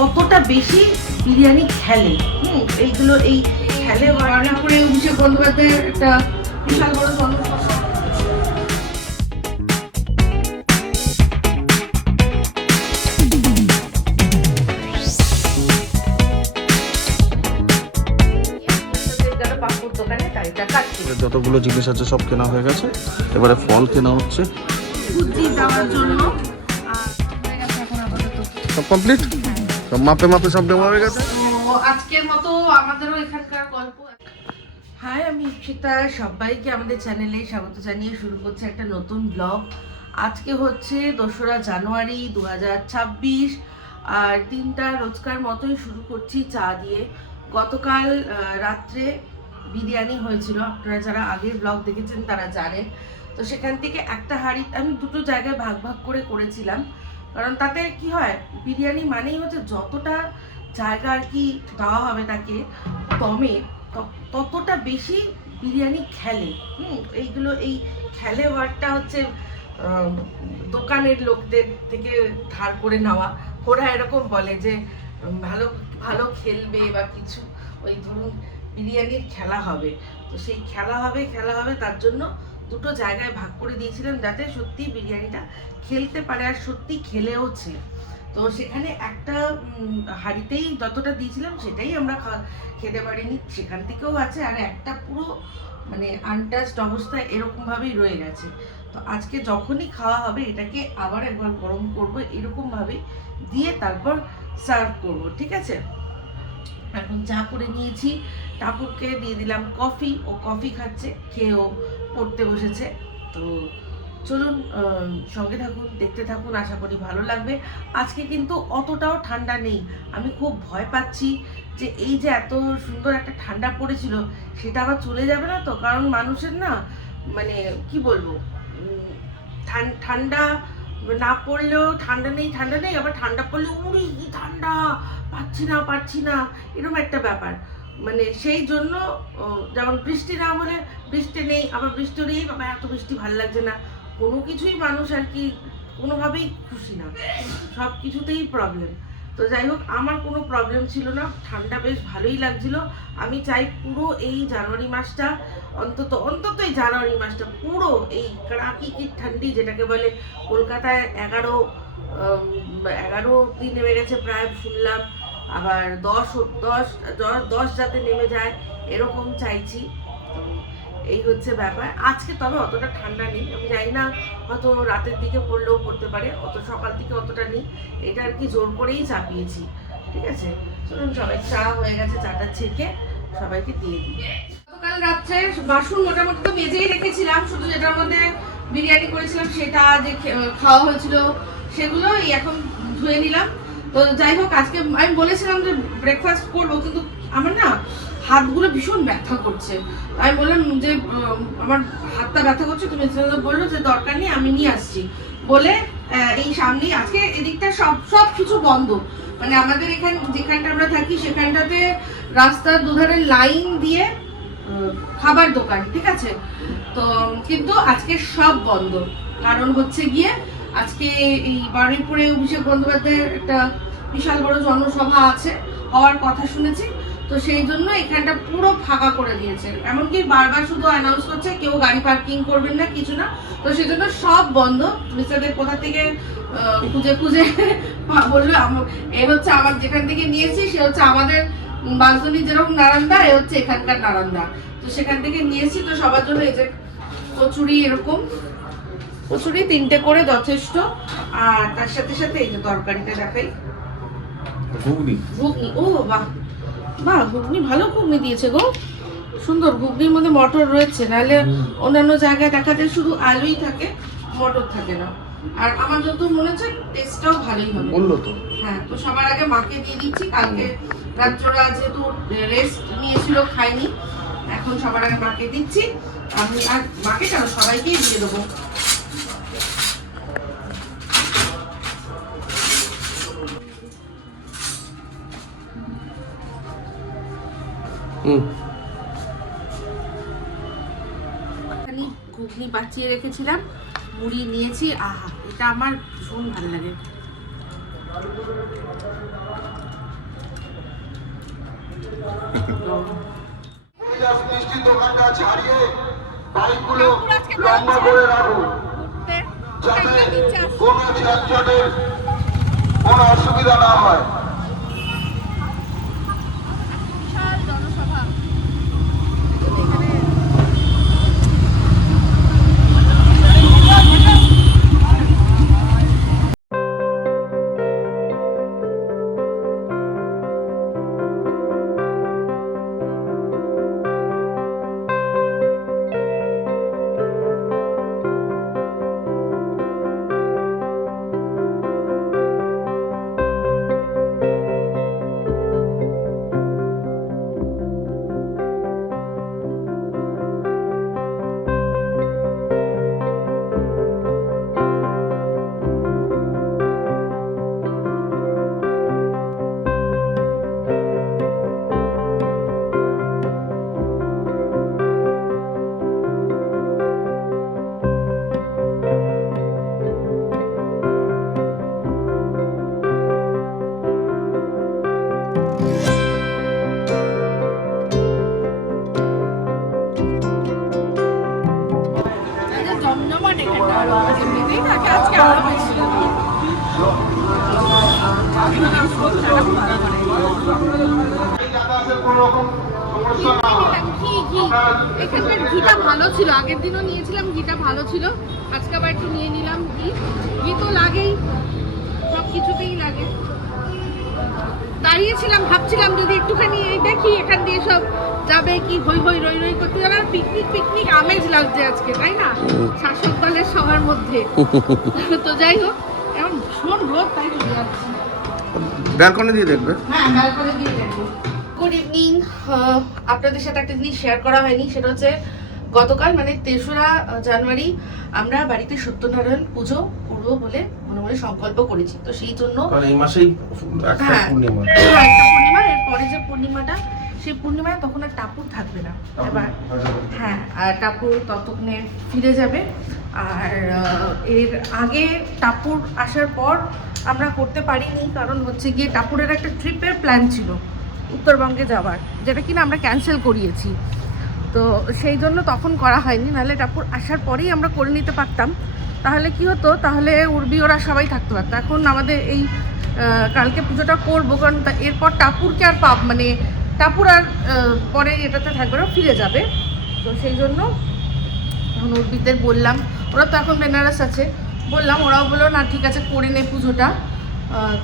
ততটা বেশি বিরিয়ানি খেলে। এইগুলো এই খেলে রান্না করে অভিষেক বন্দ্যোপাধ্যায়ের একটা বিশাল বড় জন্মসভা। যতগুলো জিনিস আছে সব কেনা হয়ে গেছে, এবারে ফল কেনা হচ্ছে বুদ্ধি দেওয়ার জন্য। সব কমপ্লিট, সব মাপে মাপে সব দেওয়া হয়ে গেছে। তো আজকের মতো আমাদেরও এখানকার গল্প। হাই, আমি ইপ্সিতা, সবাইকে আমাদের চ্যানেলে স্বাগত জানিয়ে শুরু করছে একটা নতুন ব্লগ। আজকে হচ্ছে 2রা জানুয়ারি 2026, আর দিনটা রোজকার মতোই শুরু করছি চা দিয়ে। গতকাল রাত্রে বিরিয়ানি হয়েছিল, আপনারা যারা আগের ব্লগ দেখেছেন তারা জানেন। তো সেখান থেকে একটা হাঁড়ি আমি দুটো জায়গায় ভাগ ভাগ করে করেছিলাম, কারণ তাতে কি হয়, বিরিয়ানি মানেই হচ্ছে যতটা জায়গা আর কি দেওয়া হবে তাকে দমে, ততটা বেশি বিরিয়ানি খেলে। এইগুলো এই খেলে ওয়ার্ডটা হচ্ছে দোকানের লোকদের থেকে ধার করে নেওয়া। ওরা এরকম বলে যে ভালো ভালো খেলবে বা কিছু, ওই ধরুন বিরিয়ানির খেলা হবে, তো সেই খেলা হবে তার জন্য দুটো জায়গায় ভাগ করে দিয়েছিলাম, যাতে সত্যি বিরিয়ানিটা খেলতে পারে আর সত্যি খেলেওছে। তো সেখানে একটা হাঁড়িতেই যতটা দিয়েছিলাম সেটাই আমরা খেতে পারিনি, সেখান থেকেও আছে, আর একটা পুরো মানে আনটাচড অবস্থায় এরকমভাবেই রয়ে গেছে। তো আজকে যখনই খাওয়া হবে এটাকে আবার একবার গরম করব, এরকমভাবে দিয়ে তারপর সার্ভ করব, ঠিক আছে? এখন চা করে নিয়েছি, টাপুরকে দিয়ে দিলাম কফি, ও কফি খাচ্ছে, খেয়েও পড়তে বসেছে। তো চলুন সঙ্গে থাকুন, দেখতে থাকুন, আশা করি ভালো লাগবে। আজকে কিন্তু অতটাও ঠান্ডা নেই, আমি খুব ভয় পাচ্ছি যে এই যে এত সুন্দর একটা ঠান্ডা পড়েছিল সেটা আবার চলে যাবে না তো, কারণ মানুষের না মানে কি বলবো, ঠান্ডা না পড়লেও ঠান্ডা নেই, আবার ঠান্ডা পড়লে উড়ি কি ঠান্ডা, পারছি না এরকম একটা ব্যাপার। মানে সেই জন্য যেমন বৃষ্টি না হলে বৃষ্টি নেই, আবার বৃষ্টি নেই, বাবা এত বৃষ্টি ভালো লাগছে না, কোনো কিছুই মানুষ আর কি কোনোভাবেই খুশি না, সব কিছুতেই প্রবলেম। তো যাই হোক, আমার কোনো প্রবলেম ছিল না, ঠান্ডা বেশ ভালোই লাগছিল। আমি চাই পুরো এই জানুয়ারি মাসটা, অন্তত এই জানুয়ারি মাসটা পুরো এই কড়াকি কি ঠান্ডি যেটাকে বলে, কলকাতায় 11 দিন নেমে গেছে প্রায় শুনলাম, আবার 10 যাতে নেমে যায় এরকম চাইছি। এই হচ্ছে ব্যাপার। আজকে তবে অতটা ঠান্ডা নেই, আমি জানি না, হয়তো রাতের দিকে পড়লেও পড়তে পারে, অত সকাল থেকে অতটা নেই, এটা আর কি জোর করেই চাপিয়েছি, ঠিক আছে? চলুন, সবাই চা হয়ে গেছে, চাটা ছেঁকে সবাইকে দিয়ে দিই। গতকাল রাত্রে বাসন মোটামুটি তো মেজেই রেখেছিলাম, শুধু যেটার মধ্যে বিরিয়ানি করেছিলাম সেটা যে খাওয়া হয়েছিল সেগুলো এখন ধুয়ে নিলাম। তো যাই হোক, আজকে আমি বলেছিলাম যে ব্রেকফাস্ট করবো, কিন্তু আমার না হাতগুলো ভীষণ ব্যথা করছে। আমি বললাম যে আমার হাতটা ব্যথা করছে, তুমি বললো যে দরকার নেই, আমি নিয়ে আসছি বলে এই সামনেই আজকে এদিকটা সব কিছু বন্ধ, মানে আমাদের যেখানটা আমরা থাকি সেখানটাতে রাস্তার দুধারে লাইন দিয়ে খাবার দোকান, ঠিক আছে? তো কিন্তু আজকে সব বন্ধ, কারণ হচ্ছে গিয়ে আজকে এই বারুইপুরে অভিষেক বন্দ্যোপাধ্যায়ের একটা বিশাল বড় জন্মসভা আছে, হওয়ার কথা শুনেছি। তো সেই জন্য এখানটা পুরো ফাঁকা করে দিয়েছে, এমনকি বারবার শুধু অ্যানাউন্স করছে কেউ গাড়ি পার্কিং করবেন না, কিছু না। তো সেই জন্য সব বন্ধ। মিস্টারদের কোথা থেকে খুঁজে বললো, এ হচ্ছে আমার যেখান থেকে নিয়েছি, সে হচ্ছে আমাদের বাঁশদ্রোণী যেরকম নারান্দা, এ হচ্ছে এখানকার নারান্দা। তো সেখান থেকে নিয়েছি। তো সবার জন্য এই যে কচুরি, এরকম কচুরি 3টে করে যথেষ্ট, আর তার সাথে সাথে এই যে তরকারিটা দেখাই, ঘুগনি। ও বাহ, ঘুগনি ভালো, ঘুগনি দিয়েছে গো, সুন্দর। ঘুগনির মধ্যে মটর রয়েছে, নাহলে অন্যান্য জায়গায় দেখা যায় শুধু আলুই থাকে, মটর থাকে না। আর আমার যত মনে হচ্ছে টেস্টটাও ভালোই হবে, বললো তো। হ্যাঁ, তো সবার আগে মাকে দিয়ে দিচ্ছি, কালকে রাত্ররা যেহেতু রেস্ট নিয়েছিল খাইনি, এখন সবার আগে মাকে দিচ্ছি। আমি আর মাকে কেন, সবাইকেই দিয়ে দেবো। ঘুগনি বাঁচিয়ে রেখেছিলাম, মুড়ি নিয়েছি, আহা এটা আমার ভীষণ ভালো লাগে। মিষ্টি দোকানটা ছাড়িয়ে বাইকগুলো লম্বা করে রাখুন, যাতে কোনো যানজটের কোনো অসুবিধা না হয়। এখানকার ঘিটা ভালো ছিল, আগের দিনও নিয়েছিলাম, ঘিটা ভালো ছিল। আজকে আবার একটু নিয়ে নিলাম ঘি। ঘি তো লাগেই, সব কিছুতেই লাগে। দাঁড়িয়েছিলাম, ভাবছিলাম যদি একটুখানি এই দেখি এখান দিয়ে সব যাবে কি হই হই রই রই করতে যাবে। পিকনিক পিকনিক আমেজ লাগছে আজকে, তাই না? শাসক দলের সবার মধ্যে। তো যাই হোক, এখন ভীষণ রোদ, তাই চলে যাচ্ছি। ব্যালকনি দিয়ে দেখবে। হ্যাঁ, ব্যালকনি দিয়ে দেখবো। Good evening. আপনাদের সাথে একটা জিনিস শেয়ার করা হয়নি, সেটা হচ্ছে গতকাল মানে 3রা জানুয়ারি আমরা বাড়িতে সত্যনারায়ণ পুজো করবো বলে মনে মনে সংকল্প করেছি। তো সেই জন্য এই মাসেই একটা পূর্ণিমা, একটা পূর্ণিমা, এরপরে যে পূর্ণিমাটা, সেই পূর্ণিমায় তখন আর টাপুর থাকবে না এবার। হ্যাঁ, আর টাপুর ততক্ষণে ফিরে যাবে। আর এর আগে টাপুর আসার পর আমরা করতে পারিনি, কারণ হচ্ছে গিয়ে টাপুরের একটা ট্রিপের প্ল্যান ছিল উত্তরবঙ্গে যাওয়ার, যেটা কিনা আমরা ক্যান্সেল করিয়েছি। তো সেই জন্য তখন করা হয়নি, নাহলে টাপুর আসার পরেই আমরা করে নিতে পারতাম। তাহলে কি হতো, তাহলে উর্বি ওরা সবাই থাকতে পারতো। এখন আমাদের এই কালকে পুজোটা করবো, কারণ এরপর টাপুরকে আর মানে টাপুর আর পরে এটাতে থাকবে না, ফিরে যাবে। তো সেই জন্য এখন উর্বিদের বললাম, ওরা তো এখন বেনারস আছে, বললাম, ওরাও বললো না ঠিক আছে করে নে পুজোটা।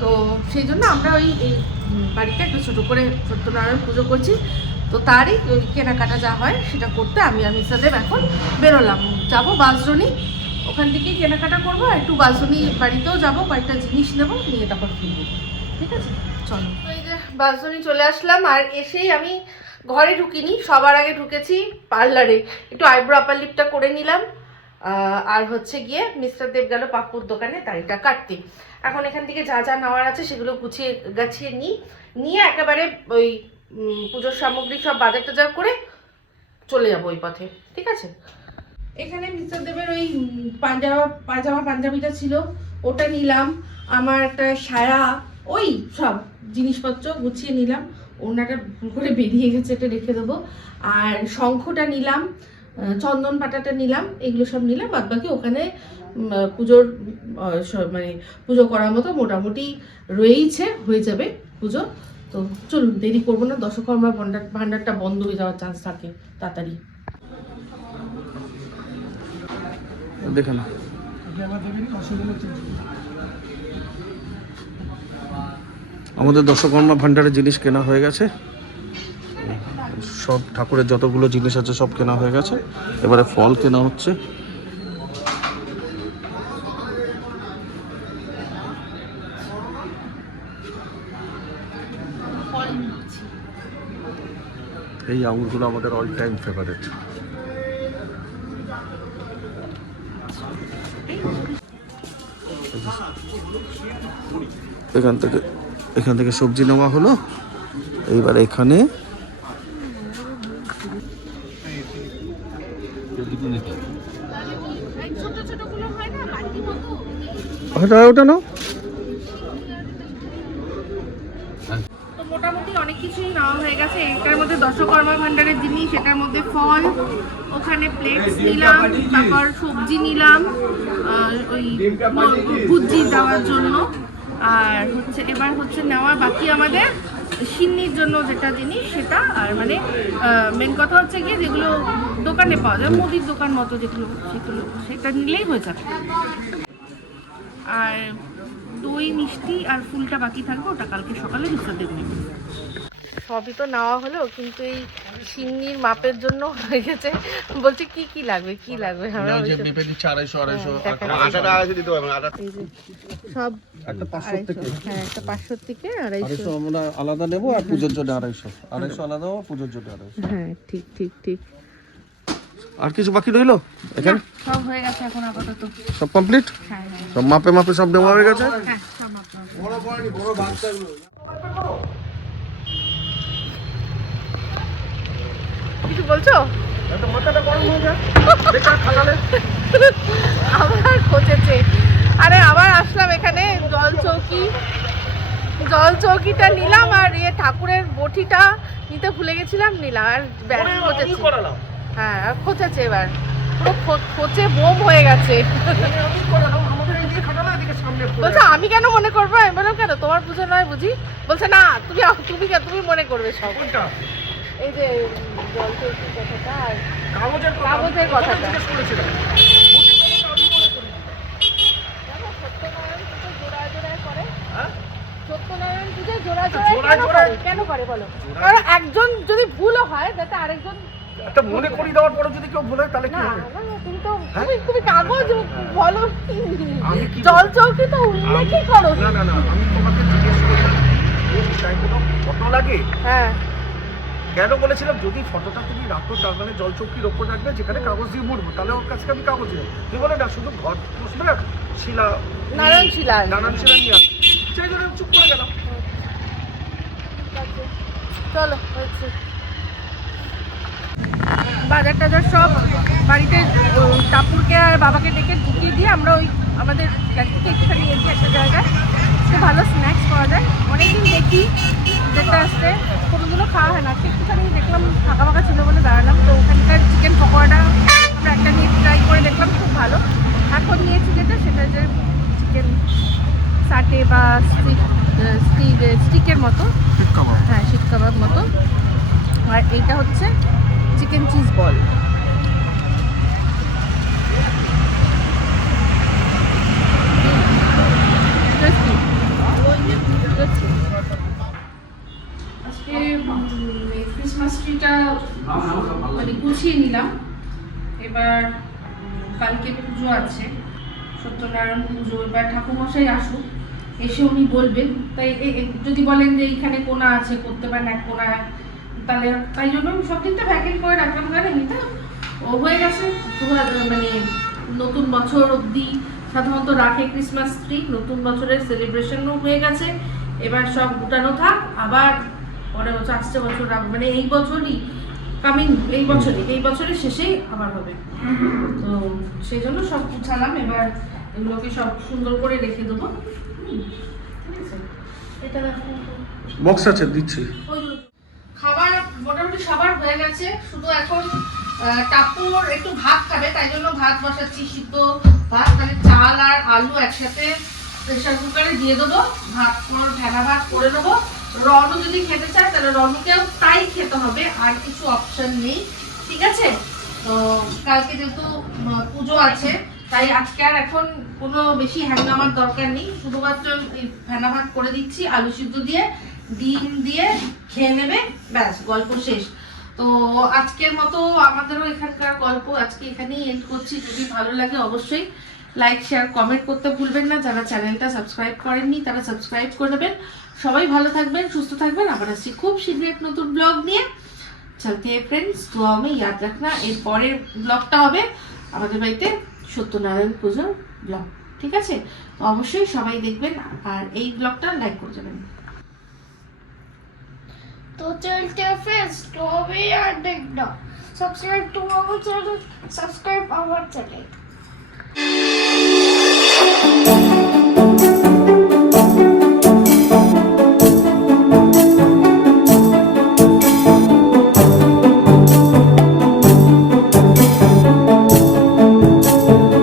তো সেই জন্য আমরা ওই এই বাড়িতে একটু ছোটো করে সত্যনারায়ণ পুজো করছি। তো তারই ওই কেনাকাটা যা হয় সেটা করতে আমি আর মিসাদেব এখন বেরোলাম, যাবো বাঁশদ্রোণী, ওখান থেকেই কেনাকাটা করবো। একটু বাঁশদ্রোণী বাড়িতেও যাবো, কয়েকটা জিনিস নেবো, নিয়ে তারপর ফিরবো। ঠিক আছে, চলো। এই যে বাঁশদ্রোণী চলে আসলাম, আর এসেই আমি ঘরে ঢুকিনি, সবার আগে ঢুকেছি পার্লারে, একটু আইব্রো আপার লিপটা করে নিলাম। আর হচ্ছে গিয়ে মিস্টার দেব গেল পাপুর দোকানে দাড়িটা কাটতে। এখন এখান থেকে যা যা নেওয়ার আছে সেগুলো গুছিয়ে গাছিয়ে নিয়ে একেবারে ওই পুজোর সামগ্রী সব বাজার টাজার করে চলে যাবো ওই পথে। ঠিক আছে, এখানে মিস্টার দেবের ওই পাজামা পাঞ্জাবিটা ছিল, ওটা নিলাম। আমার একটা সায়া, ওই সব জিনিসপত্র গুছিয়ে নিলাম। ওনাটা ভুল করে বেরিয়ে গেছে, এটা রেখে দেবো। আর শঙ্খটা নিলাম, চন্দন পাতাটা নিলাম, এগুলো সব নিলাম। বাদ বাকি ওখানে পুজোর মানে পুজো করার মতো মোটামুটি রয়েইছে, হয়ে যাবে পুজো। তো চলুন, দেরি করবো না, দশকর্মা ভান্ডারটা বন্ধ হয়ে যাওয়ার চান্স থাকে তাড়াতাড়ি। দেখে না, আমাদের দশকর্মা ভান্ডারের জিনিস কেনা হয়ে গেছে, সব ঠাকুরের যতগুলো জিনিস আছে সব কেনা হয়ে গেছে। এবারে ফল কেনা হচ্ছে। এই আঙুরগুলো আমাদের অল টাইম ফেভারিট। এখান থেকে সবজি নেওয়া হলো। এইবার এখানে ওটা নাও। মোটামুটি অনেক কিছুই নেওয়া হয়ে গেছে। এটার মধ্যে দশকর্মা ভান্ডারের জিনিস, এটার মধ্যে ফল, ওখানে প্লেটস নিলাম, তারপর সবজি নিলাম ওই ভুজি দেওয়ার জন্য। আর হচ্ছে এবার হচ্ছে নেওয়া বাকি আমাদের সিন্নির জন্য যেটা জিনিস সেটা। আর মানে মেন কথা হচ্ছে গিয়ে যেগুলো দোকানে পাওয়া যায়, মুদির দোকান মতো যেগুলো, সেগুলো সেটা নিলেই হয়ে যাবে। আর দই মিষ্টি আর ফুলটা বাকি থাকবে, ওটা কালকে সকালে বিসর্জন নেব। সবই তো নেওয়া হলো, কিন্তু এই সিন্নির মাপের জন্য হয়ে গেছে। বলছে কি কি লাগবে কি লাগবে, যে মেপে দিচ্ছে 250 সব একটা 500 থেকে, হ্যাঁ একটা 500 থেকে 250। আমরা আলাদা নেবো, আর পূজোর জন্য 250 আলাদা, পূজোর জন্য 250। হ্যাঁ ঠিক ঠিক ঠিক। আর কিছু বাকি রইলো এখানে? সব হয়ে গেছে এখন আপাতত, সব কমপ্লিট। হ্যাঁ হ্যাঁ সব মাপে মাপে সব দেওয়া হয়ে গেছে। হ্যাঁ সব মাপা। কিছু বলছো? আবার খোঁজেছে। আরে আবার আসলাম এখানে, জল চৌকিটা নিলাম, আর ঠাকুরের বটিটা নিতে ভুলে গেছিলাম, নিলাম। আর ব্যাস খোঁজেছে। হ্যাঁ আর খোঁজেছে, এবার পুরো খোঁচে বোম হয়ে গেছে। বলছে আমি কেন মনে করবো? আমি বললাম কেন, তোমার পুজো নয় বুঝি? বলছে না, তুমি মনে করবে সব। এই যে জল চৌকির কথাটা আর কাগজের কথাটা। সত্যনারায়ণ পুজো জোড়া কেন করে বলো? কারণ একজন যদি ভুলও হয় যাতে আরেকজন একটা মনে করি দেওয়ার পরে যদি কেউ বলে তাহলে কি হবে? তুমি তো তুমি কাগজ বলো, জল চৌকি তো উল্লেখই করো। না আমি তোমাকে জিজ্ঞেস করি এই কোনো ফটো লাগে? হ্যাঁ কেন বলেছিলাম যদি ফটোটা তুমি রাখো তার মানে জল চৌকির ওপর রাখবে, যেখানে কাগজ দিয়ে মুড়বো, তাহলে ওর কাছে আমি কাগজ দেবো। তুই বলে না শুধু ঘর বসবে না, শিলা নারায়ণ শিলা নিয়ে আসবে, সেই জন্য চুপ করে গেলাম। চলো হয়েছে। বাজার টাজার সব বাড়িতে টাপুরকে আর বাবাকে ডেকে ঢুকিয়ে দিয়ে আমরা ওই আমাদের ফ্ল্যাট থেকে একটুখানি গেছি একটা জায়গায়, খুব ভালো স্ন্যাক্স পাওয়া যায়। অনেকদিন দেখি যেটা আসতে, কোনোগুলো খাওয়া হয় না, একটুখানি দেখলাম ফাঁকা ফাঁকা ছিল বলে দাঁড়ালাম। তো ওখানকার চিকেন পকোড়াটা আমরা একটা নিয়ে ট্রাই করে দেখলাম, খুব ভালো। এখন নিয়েছি যেটা, সেটা যে চিকেন সাটে বা স্টিকের মতো, হ্যাঁ শিক কাবাব মতো। আর এইটা হচ্ছে চিকেন চিজ বল। আজকে ক্রিসমাস ট্রিটা মানে গুছিয়ে নিলাম। এবার কালকে পুজো আছে, সত্যনারায়ণ পুজো। এবার ঠাকুরমশাই আসুক, এসে উনি বলবেন। তাই যদি বলেন যে এইখানে কোনা আছে, করতে পারেন এক কোনায়, তাহলে তাই জন্য সব দিকটা ভ্যাকেন্ট করে রাখলাম। কারণ এমনিতে ও হয়ে গেছে মানে নতুন বছর অবধি সাধারণত রাখে ক্রিসমাস ট্রি, নতুন বছরের সেলিব্রেশনও হয়ে গেছে। এবার সব গুটানো থাক, আবার পরের বছর আসছে বছর মানে এই বছরই কামিং, এই বছরের শেষেই আবার হবে। তো সেই জন্য সব গুছালাম। এবার এগুলোকে সব সুন্দর করে রেখে দেবো। এটা দেখো বক্স আছে, দিচ্ছি। খাবার মোটামুটি সবার হয়ে গেছে, শুধু এখন টাপুর একটু ভাত খাবে, তাই জন্য ভাত বসাচ্ছি, সিদ্ধ ভাত। মানে চাল আর আলু একসাথে প্রেশার কুকারে দিয়ে দেবো, ভাত ভেড়া ভাত করে নেবো। রনু যদি খেতে চায় তাহলে রনুকেও তাই খেতে হবে, আর কিছু অপশন নেই, ঠিক আছে? তো কালকে যেহেতু পুজো আছে, তাই আজকে আর এখন কোনো বেশি হ্যাঙ্গামার দরকার নেই। শুধুমাত্র ভেড়া ভাত করে দিচ্ছি আলু সিদ্ধ দিয়ে, ডিম দিয়ে খেয়ে নেবে, ব্যাস গল্প শেষ। তো আজকের মতো আমাদেরও এখানকার গল্প আজকে এখানেই এন্ড করছি। যদি ভালো লাগে অবশ্যই লাইক শেয়ার কমেন্ট করতে ভুলবেন না। যারা চ্যানেলটা সাবস্ক্রাইব করেননি তারা সাবস্ক্রাইব করে নেবেন। সবাই ভালো থাকবেন, সুস্থ থাকবেন। আবার আসছি খুব শীঘ্রই এক নতুন ব্লগ নিয়ে। চলতে ফ্রেন্ডস, দুয়া মে ইয়াদ রাখনা। এর পরের ব্লগটা হবে আমাদের বাড়িতে সত্যনারায়ণ পুজোর ব্লগ, ঠিক আছে? তো অবশ্যই সবাই দেখবেন, আর এই ব্লগটা লাইক করে যাবেন। तो चलते फ्रेंड्स, तो अभी यार देखना, subscribe to our channel, subscribe our channel.